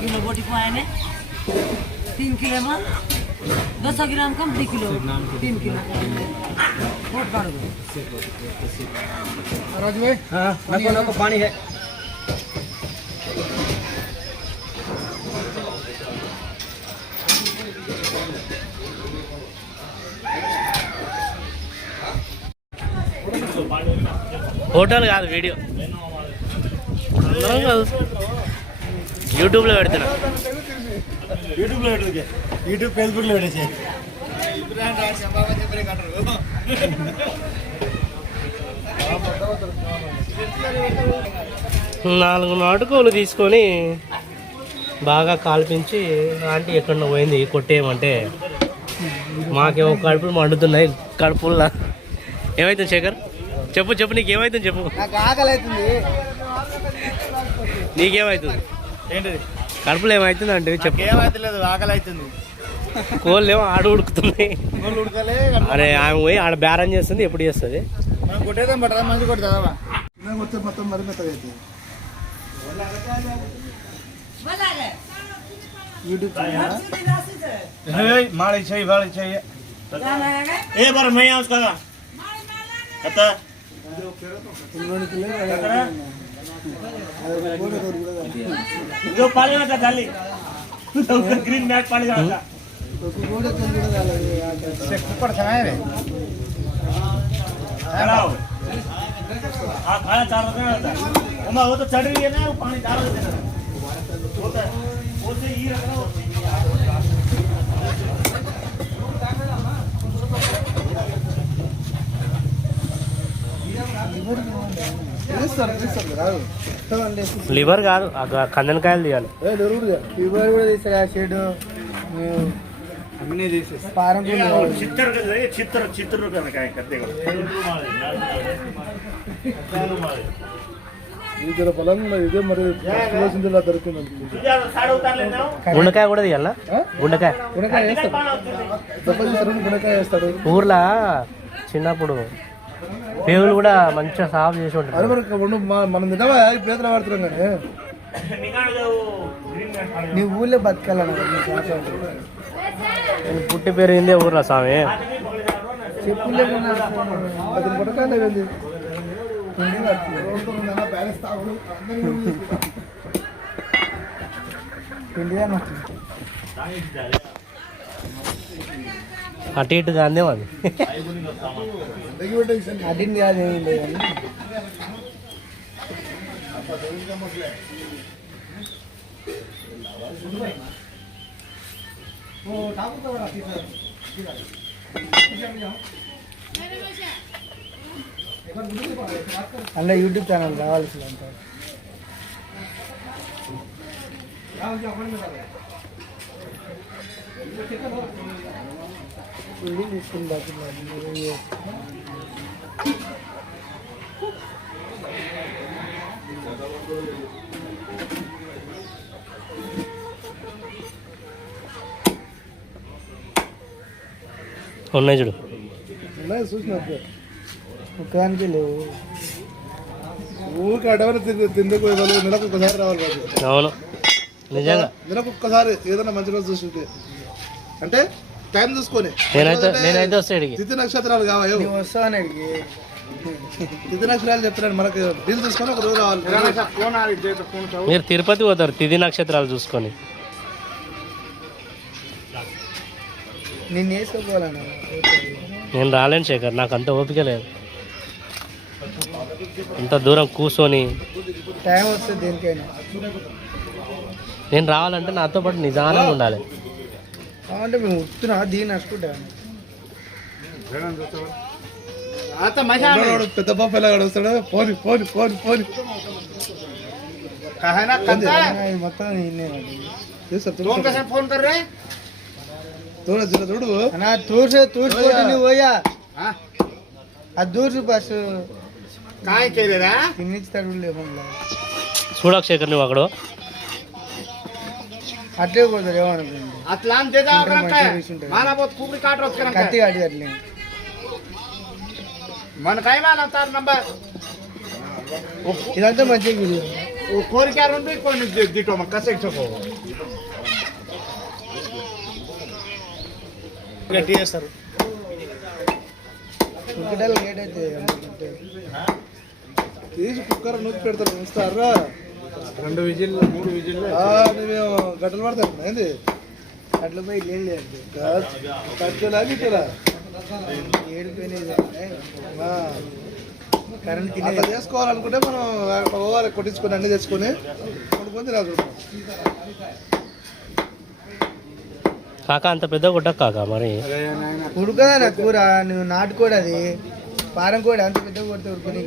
Kilo बोटी को आए 3 किलो में 200 ग्राम कम 2 किलो 3 किलो बहुत बड़ा राज भाई हाँ नको पानी है హోటల్ కాదు వీడియో అందరం కాదు యూట్యూబ్లో పెడుతున్నా యూట్యూబ్ ఫేస్బుక్లో పెట్టేసి 4 నాటుకోలు తీసుకొని బాగా కాల్పించి ఆంటీ ఎక్కడ పోయింది కొట్టేయమంటే మాకేమో కడుపులు మండుతున్నాయి కడుపుల్లా ఏమవుతుంది శేఖర్ చెప్పు చెప్పు నీకేమవుతుంది చెప్పు ఆకలి అవుతుంది నీకేమవుతుంది ఏంటిది కడుపులో ఏమవుతుంది అంటే చెప్పు ఏమవుతలేదు ఆకలి అవుతుంది కోళ్ళు ఏమో ఆడ ఉడుకుతుంది అరే ఆమె పోయి ఆడ బేరం చేస్తుంది ఎప్పుడు చేస్తుంది మనం కొట్టేదాం పట్టదా మంచి కొట్టదా మొత్తం మరి మెత్తగా అవుతుంది यूट्यूब माड़ी चाहिए वाली चाहिए ए बार मैं आऊं उसका कता जो पानी में डाली तो ग्रीन मैट पानी जाता तो गोड़े तो गोड़े डाला से ऊपर खाए रे चलाओ हां खाना चार रखना था ओमा वो तो चढ़ रही है ना वो पानी डाल देना होता है ओसे ही रखना లివర్ కాదు కందనకాయలు తీయాలి లివర్ కూడా తీసారు షెడ్ అన్నీ తీసేసి పారం చిత్తరు కనకాయ ఇక్కడ పొలంలో ఇదే మరి దొరికింది గుండకాయ కూడా తీయాలా గుండకాయ గుండకాయ వేస్తాడు ఊర్లో చిన్నప్పుడు పేగులు కూడా మంచిగా సాఫ్ చేసి ఉంటారు అది మనకు మనం తినవా పేదలు వాడుతున్నాం కానీ నీ ఊళ్ళో బతకాలన్నా నేను పుట్టి పెరిగిందే ఊర్లో స్వామి చెప్పులే అది పుట్టకాలే అటు ఇటు కాదే అది అడిగింది కాదు ఏమి లేదు అలా యూట్యూబ్ ఛానల్ రావాల్సింది అంత ఉన్నాయి చూడు చూసినట్టు ఒక్కదానికి లేవు ఊరికి అడవని తిందుకు నెలకు ఒక్కసారి రావాలి బాబు అవును నిజంగా నెలకు ఒక్కసారి ఏదైనా మంచి రోజు చూసుకుంటే అంటే టైం చూసుకొని నేనైతే వస్తాయి తిథి నక్షత్రాలు కావాలి వస్తాను తిథి నక్షత్రాలు చెప్తున్నాను మనకు డీల్ చూసుకొని ఒక రోజు రావాలి మీరు తిరుపతి పోతారు తిథి నక్షత్రాలు చూసుకొని నేను వేసుకోవాలన్నా నేను రాలేను శేఖర్ నాకు అంత ఓపిక లేదు ఇంత దూరం కూర్చొని టైం వస్తుంది దేనికైనా నేను రావాలంటే నాతో పాటు నిదానంగా ఉండాలి అంటే మేము వస్తున్నా దీన్ని నడుచుకుంటాను పెద్ద పాప ఎలా వస్తాడు పోని పోని పోని పోని మొత్తం ఫోన్ కర్రే थोड़ा जरा थोड़ो ना दूर से नहीं होया दूर से बस काय केलेरा किन्नीच तडुले फोनला చూడక శేఖర్ నువ్వు అక్కడ అట్లే పోతారు ఏమనుకోండి అట్లా కత్తి కాదు అట్లే మన కైమాన తార్ నంబర్ ఇదంతా మంచిగా వీడియో కోరిక ఉంది కొన్ని దిటో మన కసే చకో గట్టి చేస్తారు ఉడకడాలు లేట్ అయితే తీసి కుక్కర్ నూకి పెడతారు ఉంచుతారా 2 విజిల్ 3 విజిల్ మేము గట్టలు పడతాం ఏంది అట్లా పోయి ఏం లేదు ఖర్చులా ఏడిపోయినాయి కరెంట్ తినే అట్లా చేసుకోవాలనుకుంటే మనం పోవాలి కొట్టించుకొని అన్ని తెచ్చుకొని కొనుక్కొని రాదు కాక అంత పెద్ద కొట్టకు కాక మరి ఉడకదా నా కూర నువ్వు నాటుకోడు అది పారం కోడి అంత పెద్ద కొడితే ఉడుకుని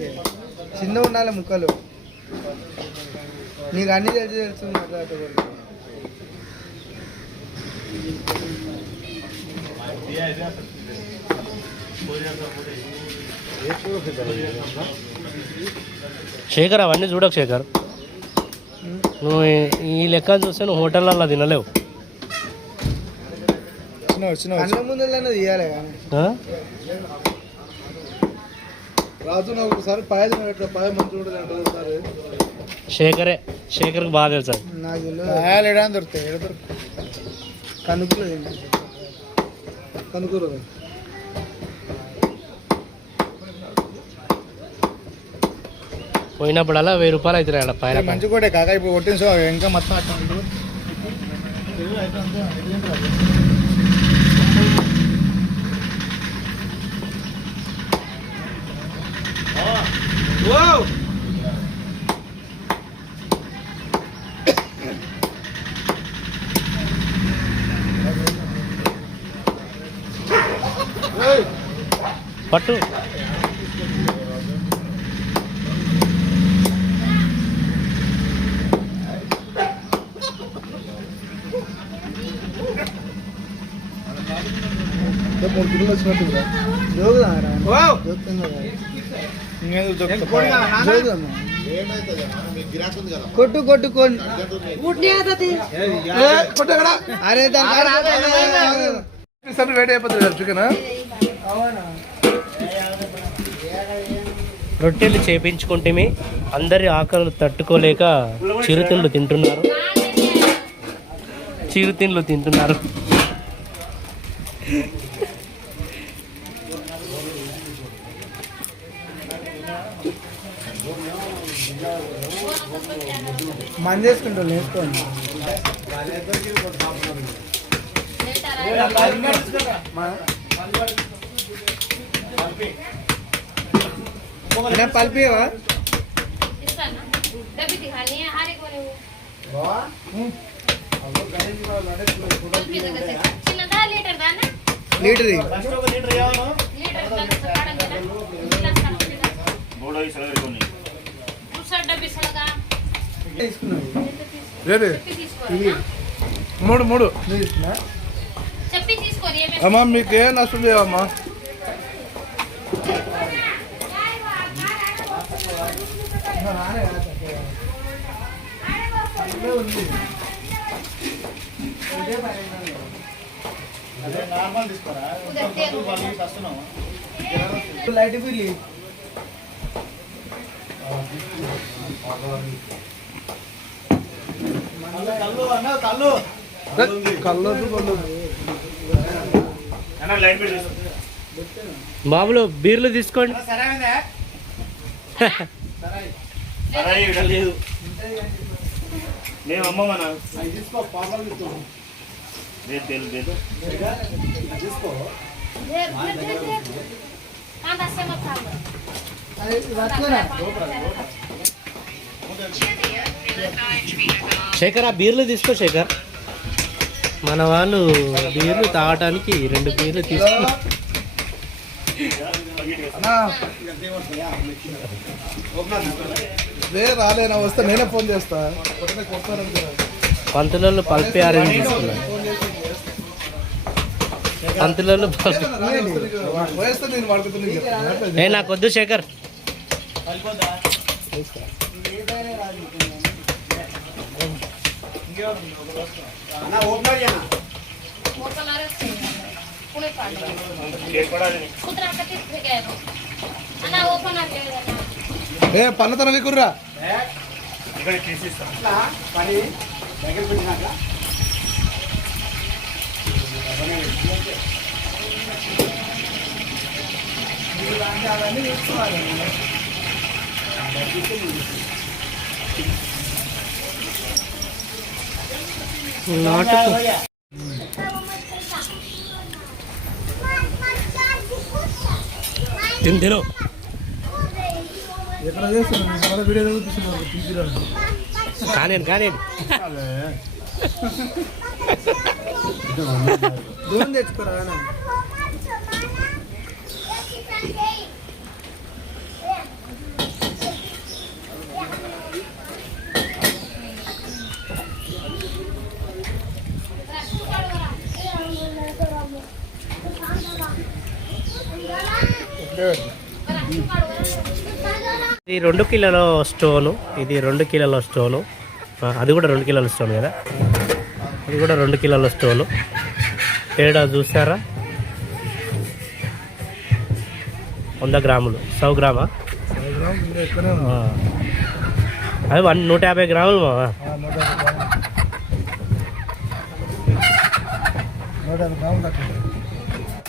చిన్న ఉండాలి ముక్కలు నీకు అన్ని తెలుసు మాట్లాడకూడదు శేఖర్ అవన్నీ చూడకు శేఖర్ నువ్వు ఈ లెక్క చూస్తే నువ్వు హోటళ్ళల్లో తినలేవు అన్న ముందు తీయాలి కానీ రాజు నాకు ఒకసారి పాయ తినట్టు పాయ మంచిగా ఉంటుంది అంటే ఒకసారి శేఖర్కి బాగా తెలుసు నాకు పాయలు ఎడా దొరుకుతాయి కనుక్కులు కనుకూరు పోయినప్పుడల్లా 1000 రూపాయలు అవుతున్నాయి అక్కడ పైన మంచి కూడా కాక ఇప్పుడు కొట్టిన సో ఇంకా మొత్తం అట్లా పట్టు మూడు కిలోలు వచ్చినట్టు కొట్టు కొట్టు అరే వేడి అయిపోతుంది చికెన్ రొట్టెలు చేపించుకుంటే అందరి ఆకలి తట్టుకోలేక చిరుతిండ్లు తింటున్నారు మంది వేసుకుంటాను వేసుకోండి పల్పివా లీటర్ మూడు మూడు అమ్మా మీకేం నష్టం లేవమ్మా లైట్ బిల్లి బాబులు బీర్లు తీసుకోండి లేదు మేము అమ్మమన్నా శేఖర్ ఆ బీర్లు తీసుకో శేఖర్ మన వాళ్ళు బీర్లు తాగటానికి 2 బీర్లు తీసుకో రాలేనా వస్తే నేనే ఫోన్ చేస్తా పంతులలో పల్పి ఆరెంజ్ తీసుకున్నా పంతులలో నాకు వద్దు శేఖర్ ఏ పన్నతన లేకుర్రా నాటుకు తిను ఎక్కడ చేస్తున్నాను వీడియో చూపిస్తున్నాను టీవీలో కానీ దూరం తెచ్చుకోరా ఇది 2 కిలోల స్టోను, ఇది 2 కిలోల స్టోను, అది కూడా 2 కిలోల స్టోన్ కదా, ఇది కూడా 2 కిలోల స్టోను. తేడా చూసారా? 100 గ్రాములు, 100 గ్రామా, అది 150 గ్రాములు మావా. 150 గ్రాములు